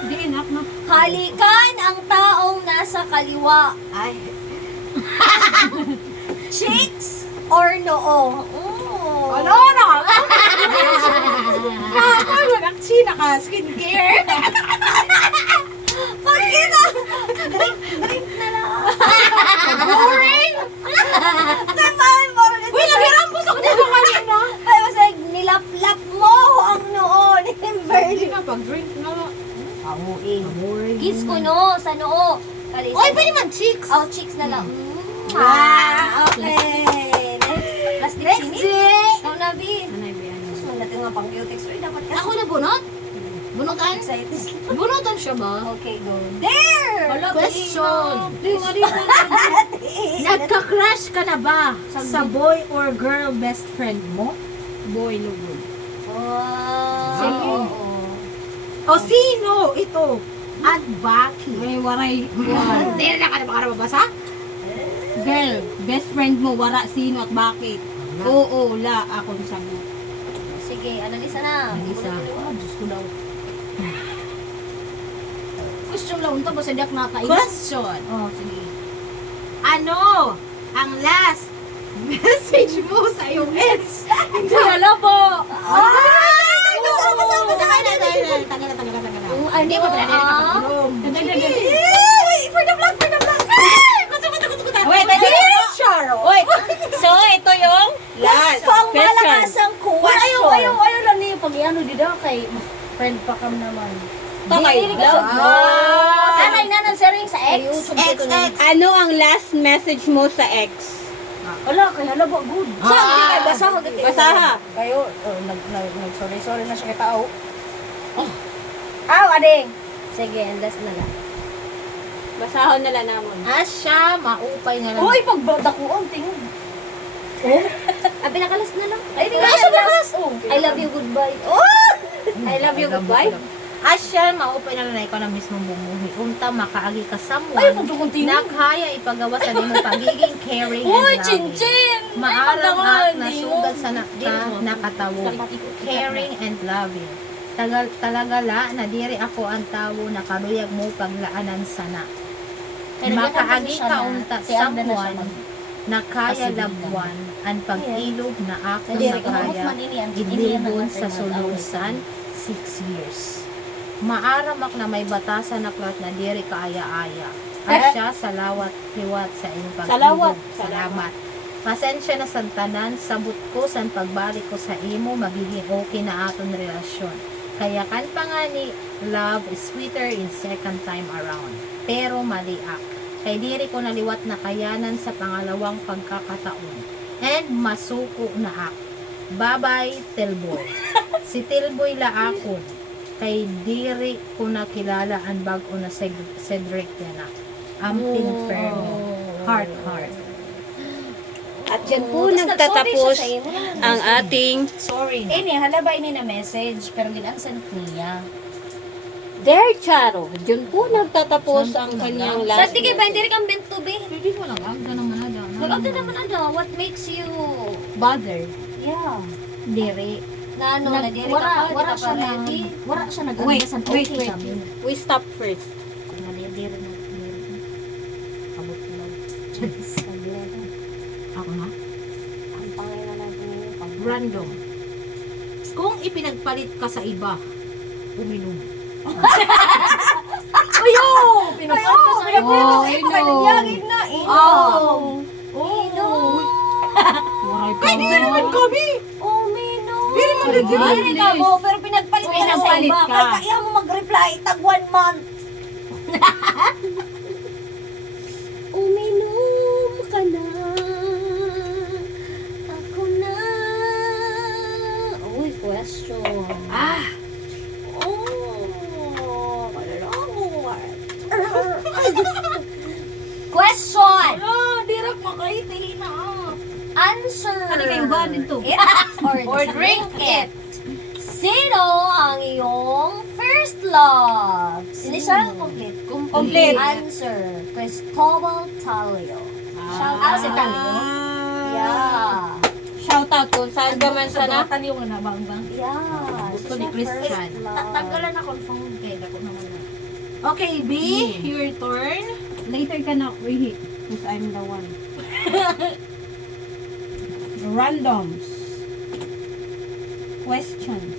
Hindi, enough na. Halikan ang taong nasa kaliwa. Ay. Cheeks or noo? Oh. Ano na? Ano na? Sina ka? Skincare? Pagkita! Drink na lang. Boring? Naman, parang Uy, naghiram po sa kanila kanina. Ay, basta nilaplap mo ang noo ni Kimberly. Hindi na, pag-drink na. Boring. Kiss ko no, sa noo. Kali, Oy, pwede man chicks. Oh, cheeks na lang. Okay. Plastic Next, sini. Jay. Ikaw na, B. Anay, be, ano. Gusto mo natin nga pang beauty story. Dapat kasi. Ako na bunot? Bunotan? Excited. Bunotan siya ba? Okay, go. There! Wala, Question. Di, Nagka-crush ka na ba sa boy or girl best friend mo? Boy, no good. Wow. Sige. Oo. O sino ito? At bakit? May waray. Hindi na ka na makarababasa? Girl, best friend mo, wara sino at bakit? Oo, la, akong sagot. Sige, analisa na. Analisa. Diyos ko daw. Question lang unta ba sa diak nakain? Question. Oh, sige. Ano ang last message mo sa iyong ex? Hindi alam po. Ay! Basa ka na. Taga na. Ano? Hindi mo talaga nakapagulong. For the vlog, for the vlog. Wait, wait. So, ito yung last Pang question. malakasang question. Ayaw lang niyo pag ano dito kay friend pa kam naman. Okay, love. Sanay na ng sharing sa ex. Ex. Ano ang last message mo sa ex? Wala kay hala ba good. Saan di kay basa ka gati. Basaha. Kayo nag sorry na siya kay tao. Aw, ading. Sige, last na lang. Basahon na lang namon. Asya, maupay na lang. Hoy, pagdakuan tingin. Ah, pinakalas na lang. Ay, di ka siya bakas. Oh. I love you, goodbye. Oh! I love you, goodbye. Asya, maupay na lang ikaw na mismo bumuhi. Unta, makaagi ka Ay, someone. pagdakuan tingin. Nakaya ipagawa sa nimo pagiging caring and Hoy, loving. chinchin. Maarang at nasugad sa nakatawo. Caring and loving. Talaga la, na diri ako ang tawo na karuyag mo paglaanan sana. Makaagi ka unta someone na kaya labuan ang pag-ilog na ako na kaya idlibon sa solusan 6 years. Maaramak na may batasan na klot na diri kaaya-aya. Asya, salawat, hiwat sa iyong Salawat. pag-ilog. Salamat. Pasensya na sa tanan, sabot ko sa pagbalik ko sa imo, magiging okay na aton relasyon. Kaya kan pa nga ni love is sweeter in second time around. Pero mali ak. Kay diri ko naliwat na kayanan sa pangalawang pagkakataon. And masuko na ak. Bye-bye, Tilboy. Si Tilboy la akon. Kay diri ko nakilala ang bag-o na Cedric yan ak. Amping Fermi. Heart. At Diyan po Tapos nagtatapos nag-sorry siya sa'yo. ang ating Sorry. Ini, halabay ni na message, pero ginansend niya. Dear Charo. Diyan po nagtatapos ang kanyang Sa last di kay ba, hindi rin kang bent to be. Hindi mo lang, agda naman ada. Nag-agda naman ano, what makes you, Bother. yeah, Diri. na ano, na diri ka pa, Wara di ka siya pa na, ready. wara siya Wait, nag-andasan. wait, Okay wait. kami. We stop first. Diri na. Kabot mo. Ako na. Ang pangalan natin ngayon, pag Random. Kung ipinagpalit ka sa iba, uminom. Pinapal ko sa'yo. Oh, inom. na, Oh. Inom. Waray ka. Hindi naman kami. Uminom. Hindi naman legit. Hindi ka mo, pero pinagpalit ka na sa Pinagpalit iba. ka. Kaya kaya mo mag-reply, tag 1 month. Uminom ka na. Ako na. Uy, question. Oh, question. Direk makaiti na. Answer. Ano kayong ba dito? It or drink it. Sino ang iyong first love? Initial complete. Complete. Answer. Cristobal Talio. Shout out si Talio. Yeah. Shout out kung saan ka man sana. Taliw nga na bang bang. Yeah. Gusto She's ni your Christian. first love. Tanggalan na confirm kay dako naman na. Okay, B, your turn. Later ka na uwi. Because I'm the one. Randoms. Questions.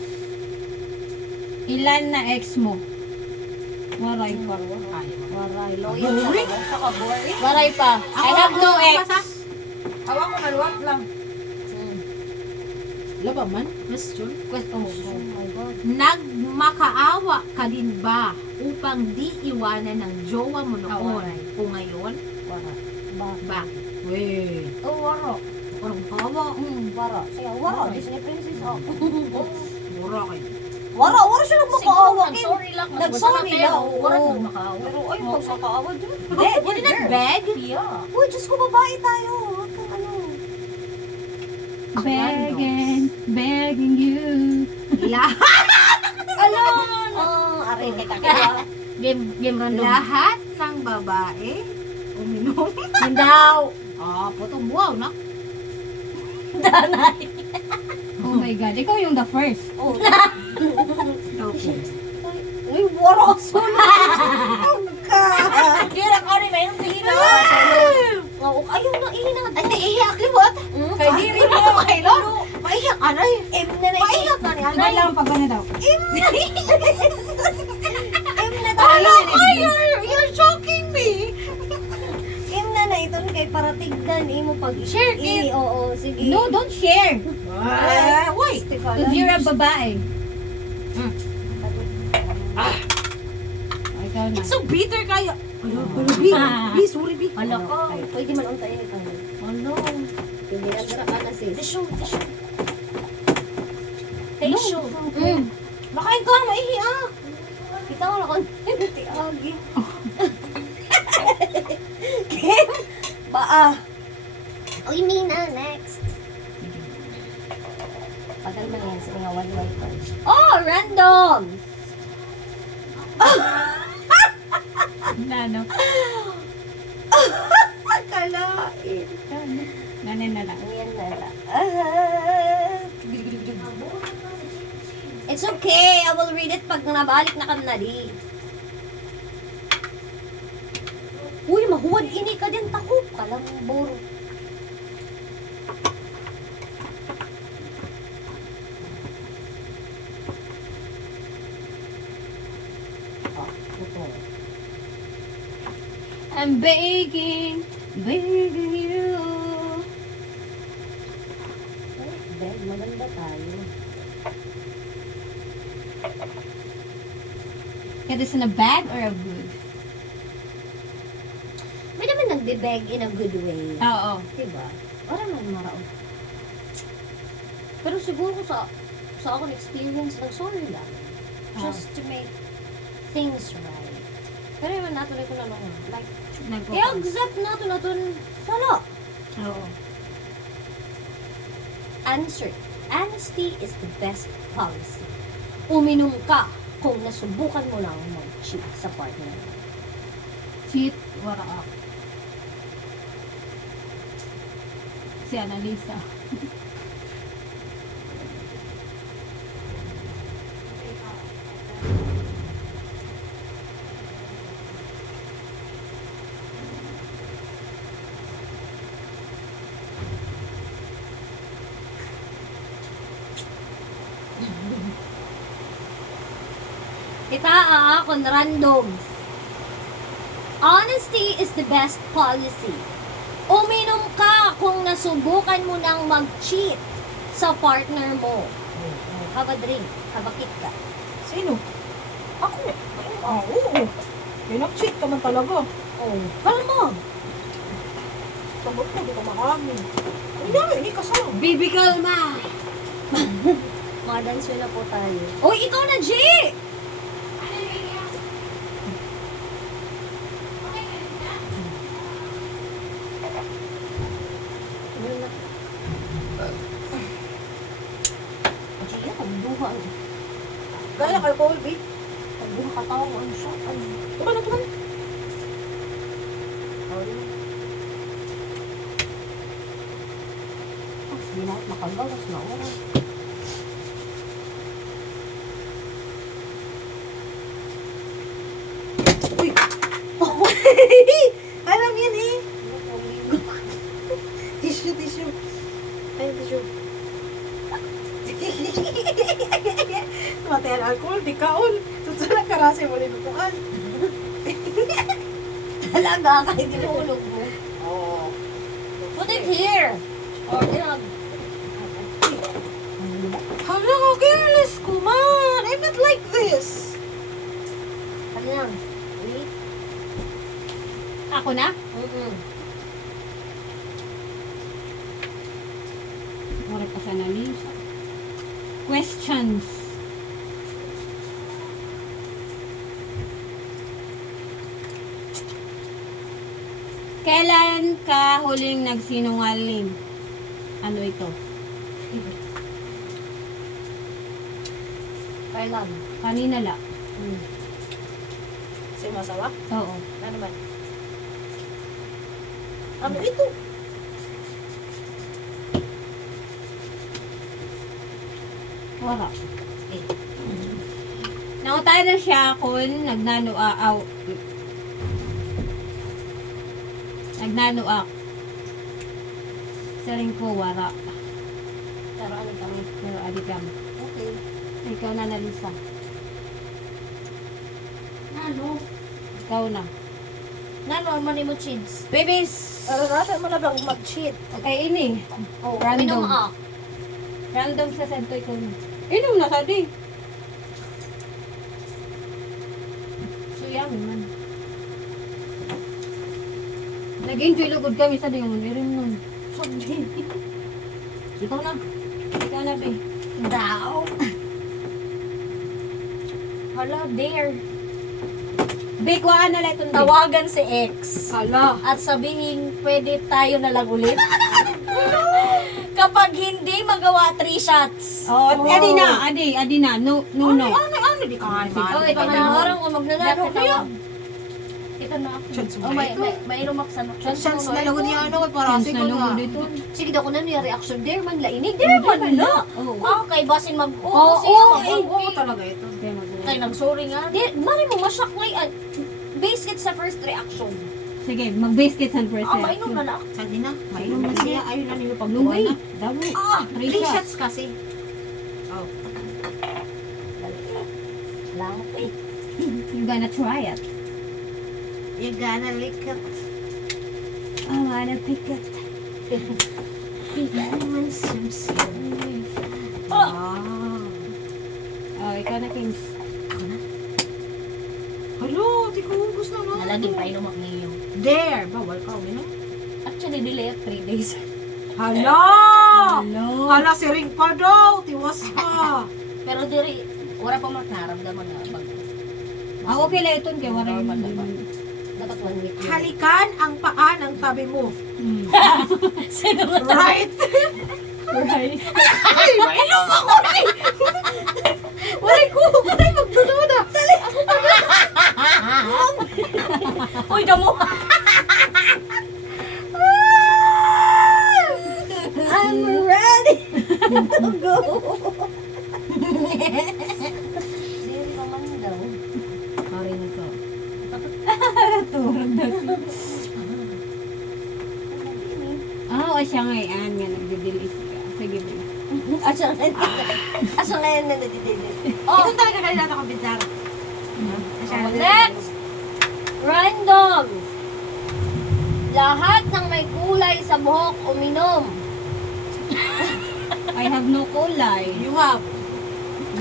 Ilan na ex mo? Waray pa. Waray. Loyal ka ba? Saka boring. Waray pa. I have no ex. Awa ko maluwag lang. Laba man? Question? Question. Oh my God. Nagmakaawa ka din ba upang di iwanan ng jowa mo noon? Awaray. Kung ngayon, Wara. bakit? Wait. Oh, wara. Parang kawa. Wara. Siya, wara. Disney princess ako. Mura kayo. Wara siya nagmakaawa. Siguro, sorry lang. Mas Nag-sorry masarap lang. pero Wala nagmakaawa. Pero ay, pagmakaawa dyan. Hindi nag-beg? Yeah. Uy, Diyos ko, babae tayo. Huwag kang ano. Begging you. Aray kita kaya. Game random. Lahat ng babae uminom. Yun daw. Putong wow na. Oh my God. Ikaw yung the first. Oh. Okay. Uy, wara. Sunog ka. Kira ka rin, mayroong tingin Oh, ayaw na ihina. Ay, naiiyak liwat. Kay diri mo. Kailo. Maiyak anay. Na Maiyak na ni Iba anay. lang pag ano daw. na daw. Ano ka? You're shocking me. Na ito kay para tignan imo pag Share it. Oo, sige. No, don't share. Why? Because you're a babae. Ikaw na. It's so bitter kayo. Pero B. B, sorry B. Hala ka. Pwede man untayin ito. Ano? Hindi na ka na sis. Tissue. Tissue. Makain ka, maihi ah. Kita ko na kung ti agi. Kim? Baa. Uy, Mina, next. Pagal man yan sa mga one-way ko. Oh, random! Na, no? Kalain. Nanin na lang. Yan na lang. It's okay. I will read it pag nabalik na kami na di. Uy, mahuwad ini ka din takop. Kalang boro. I'm begging you. Beg, maganda tayo. It is in a bad or a good? May naman nagbe-beg in a good way. Oo. Diba? Wala man maraon. Pero siguro sa akong experience, nag-sorry lang. Just to make things right. Pero naman nato na ito na nung, like, Nagpo- i-accept nato na ito, sala. Oo. answered, honesty is the best policy. Uminom ka kung nasubukan mo lang mag-cheat sa partner. Cheat, wara ako. Si Annalisa. Kita kon random. Honesty is the best policy. Uminom ka kung nasubukan mo nang mag-cheat sa partner mo. Have a drink. Have a kick ka. Sino? Ako. Oo. Pinag-cheat ka man talaga. Oh, kalma. Sagot ko, di ka makamin. Ay, dami, hindi ka sa. Baby kalma! Mga dance na po tayo. Uy, ikaw na, G! G, ang duha. Gaya ka, Paul, babe. Ang duha katawang. Ano siya? Ano? Tukan na, tukan. Hindi na makagawas na oras. Uy! Alam yan eh. Tissue, tissue. Ay, tissue. Matay ang alcohol, di kaon. Susunod ka rasa mo rin upuan. Talaga, kahit tinulog mo. Oo. Put it here! Or, you Hala, how careless ko, man. I'm not like this. ano yan? Wait. Ako na? Wala pa sa Annalisa. Questions. Kailan ka huling nagsinungaling? Ano ito? Kailan? Kanina la. Si Masawa? Oo. Ano naman? Ano ito? Wala. Nakatayo na siya kung nagnano-aaw. Nagnano-ak. Sa rin ko, wala. Pero ano kami? Pero adikam. Okay. Ikaw na, Nalisa. Ano? Ikaw na. Nanormal mo, chids. Babies! Naranasan mo na bang mag-cheat? Okay, ini. Oh, Random. Minum ah. Random sa sento ikaw na. Inom na sa di. So yummy man. Nag-enjoy lugod kami sa di mo. Meron nun. Ikaw na. Ikaw na, be. Daw. Hala, there. Be, kuhaan na lang itong be. Tawagan si X. Hala. At sabihin, pwede tayo na lang ulit. Kapag hindi magawa 3 shots. Oh, adi na. No. Ano, di ka nga naman. Oh, ito na orang kung magnanalo. Kaya, ito na ako. Chance mo Oh, na may, ito. may ilumaksan ako. Chance na lang ni ano, para Chance kasi na ko lugod na. dito. Sige daw ko na niya reaction. There man lainig. There man la. Oo. Okay, basin mag... Oo, siya, Oo, talaga ito. Kaya mag- Kaya nag-sorry nga. Di, mali mo, masyak ngayon. Base it sa first reaction. Sige, mag-base kits and first Ah, mainom na lang. Sabi na, mainom na siya. Ayun na ninyo Lumay. pagbuwan na. Dami. Ah! 3 3 shots. shots kasi. Oh. Lang. Eh, You gonna try it. You gonna lick it. I wanna pick it. naman sumsum. Ah. Oh, ikaw na, Kings. Hello, di ko ubus na no. Nalaging pa inumak niyo. There. Bawal ka, uminom. Actually, delay at 3 days. Hala! Hello. Hala, si Ring pa daw. Tiwas ka. Pero diri, wala pa makaramdaman na bag. Ah, okay lang ito. Kaya wala Normal yung... naman. Dapat 1 week yun. Halikan ang paa ng tabi mo. Hmm. Sino nga? Right? Right. Ay, mainom ako na eh. Wala ko, magdududa. Uy, damo! I'm ready to go. Diri pa man daw. Sorry na to. Oo, siya ngayon nga nagdidilis ka. Sige, ba. Asa ngayon na natitilis. Ito talaga kanila ako bintara. Next! Random! Lahat ng may kulay sa buhok uminom. I have no kulay. You have.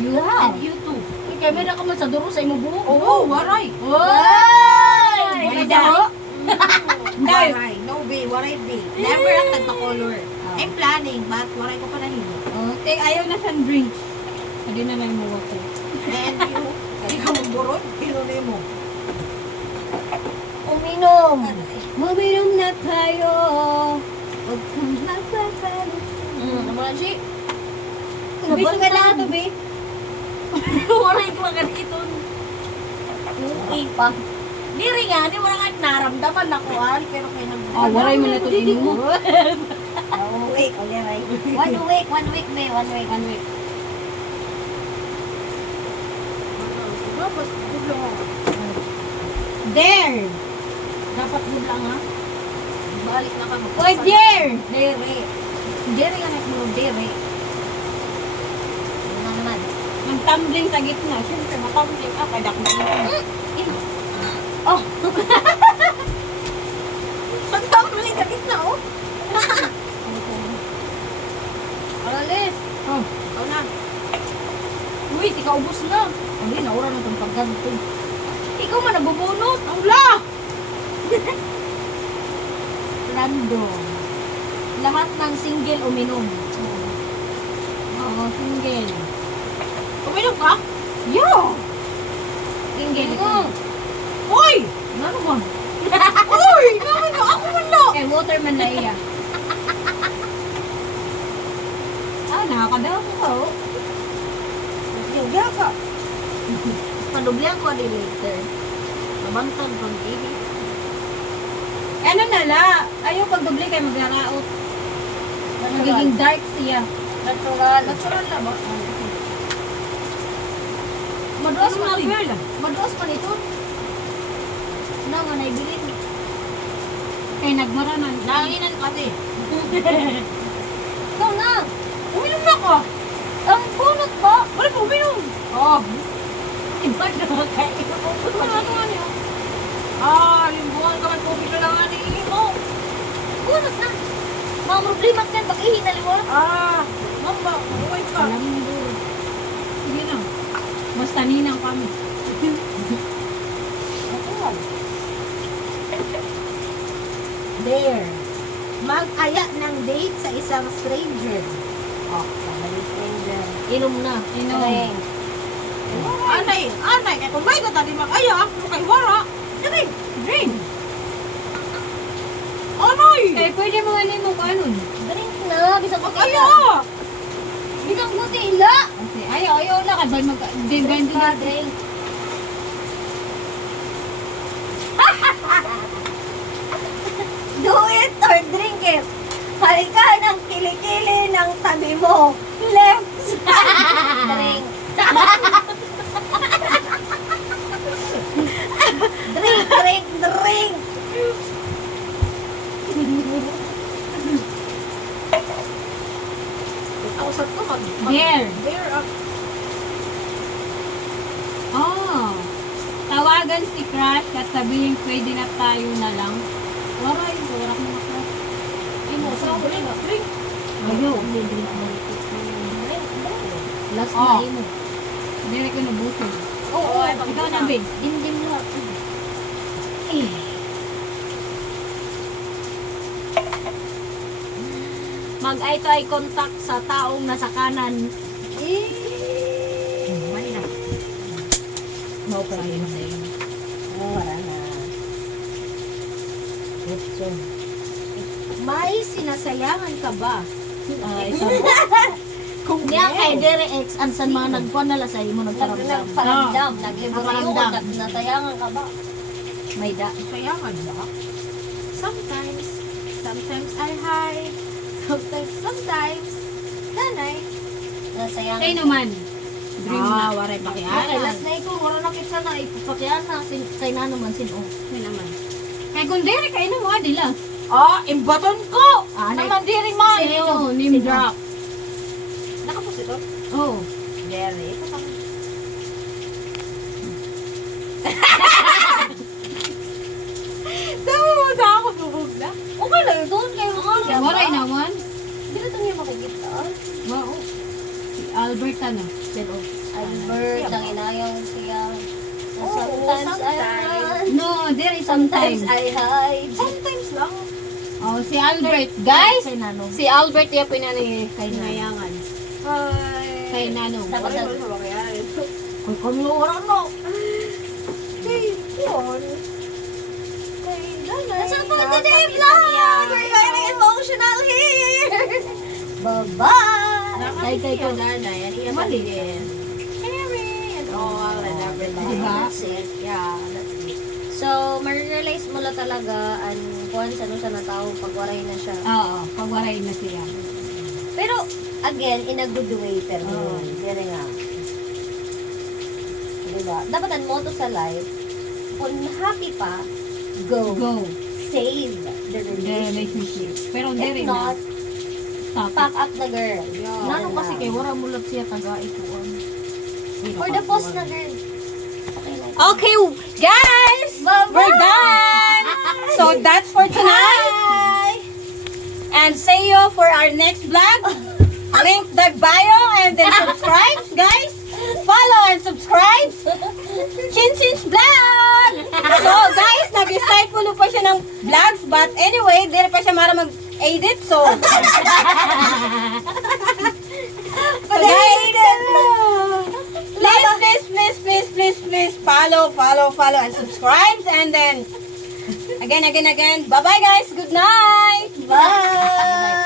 You have. And you too. Uy, kaya may ka man sa duro sa imo buhok. Oo, waray. Ay! Wala daw. Waray. No way, waray be. Never ang nagpa-color. I'm planning, but waray ko pa nahilo. Oh, ayaw na sa drinks. Hindi na lang mo ako. And you, hindi ka magburot, pinunay mo. Uminom! Mabinom na tayo. Huwag kang magpapalit. Ano mo na, Chi? Gusto ka lang ito, be? Waray ko agad ito. Uy pa. Diri nga, di wala nga naramdaman ako, pero kaya nag... Ah, waray mo na ito din mo. One week, uliray. 1 week, be. 1 week. 1 week. Dapat biglang ako. There! Dapat biglang ha? Balik na ka mo. Oy, there! Dere. Dere ka na mo, dere. Ano naman? Mag-tumbling sa gitna. Siyempre, mag-tumbling ka. Kaya ako Oh! Pagtamling ka gitna, oh! Alis! Oh, ikaw na. Uy, tika ubos na. Ay, naura na itong pagganto. Ikaw man nabubunot. Ang la! Random. Lahat ng single uminom. Oo, single. Uminom ka? Yo! Single ito. Uy! Ano naman? Uy! Namin ka! Ako man lang! Eh, waterman na iya. Ah, nakakadaw ko. Yung ka. Padubli ako di later. Nabantag pag TV. Ano na la? Ayaw pag doble kayo maglaraot. Magiging dark siya. Natural. Natural na ba? Maduas man ito. Maduas man ito. Na nga naibilin. Kaya nagmaranan. Nanginan kasi. Ikaw na! Uminom na ka! Ang bunot ba? Wala pa uminom! Oh. Iba na kayo. Ano nga niya? Ah, limbuhan ka man kung lang nga ni mo. Bunot na! Mga problema ka yan, pag-ihinaliwa. Ah, mamba, uway ka. Alam mo doon. Sige na. Basta ninang kami. There. Mag-aya ng date sa isang stranger. Oh, somebody stranger. Inom na. Inom. Drink. Anay, kaya kung may tadi mag-aya, ako kay Wara. Drink, drink. Anay! Eh, pwede mo ano mo kanon. Drink na, bisag ko Mag-aya! Binang buti ila! Okay. Ayaw na. Kabay mag-depende Ka, na. drink. Do it or drink it. Halika ng kilikili ng tabi mo. Left. Drink. Drink. Ako sa to, There. There, Oh. Tawagan si Crush at sabihin pwede na tayo na lang. Waray, wala akong mga crush. mo, sa ako rin, drink. Ayaw. Last Oh. na imo. Hindi ko nabusog. Oo, Ikaw na, babe. Dindim na. Mag-eye to eye contact sa taong nasa kanan. Mali na. No problem sa inyo. Wala na. May sinasayangan ka ba Niya kay Dere X, ansan mga nagkuhan nala sa imo nagkaramdam. Nagparamdam, nagliburyo, Naparamdam. natayangan ka ba? May da. Kaya nga ba? Sometimes I hide. Sometimes, nanay. Nasayangan. Kay naman. Dream na. waray Okay, pakialam. last na ikaw, wala na kita na ipapakyan na kay nano man sin o. Kay naman. Kay kung dere kay mo adila. Imbaton ko! Naman diri man! Sino name drop. Nakapos ito? Oh. Dere. Tama mo sa ako, bubog na. Okay lang doon kayo mga. Waray naman. Hindi na ito niya makikita. Wow. Si Albert ano. Sin o. Albert, nanginayang siya. Sometimes I hide. No, dere Sometimes sometimes. I hide. Sometimes lang. Oh, si Albert. Guys, Kay nano. si Albert yung pinani kay Nana. Hinayangan. Ay. Kay Nano. Dapat Wala na- sa mangyayari. Kung kami wala no. Yun. Kay nanay. That's all for today vlog! We're getting emotional here! Bye-bye! Kay kay ko. nanay. And iya Mali. sabihin. Carry and all and everything. Diba? That's it. Yeah, that's it. So, ma-realize mo lang talaga ang kung ano sa natao pag waray na siya. Oo, pagwaray na siya. Pero, again, in a good way, pero dire nga. Diba? Dapat ang motto sa life, kung happy pa, go. Go. Save the The relationship. relationship. Pero dere If na. not, Stop. pack up the girl. Nano kasi kay wala mo lang siya taga ikuan. For the post na girl. Okay lang. Okay, guys, Bye-bye! we're done. So that's for tonight. And see you for our next vlog. Link the bio and then subscribe, guys. Follow and subscribe. Chinchin's vlog. So guys, nag-decide po pa siya ng vlogs, but anyway, di pa siya mara mag-edit, so. So guys, please follow and subscribe, and then again, bye bye guys, good night. Bye!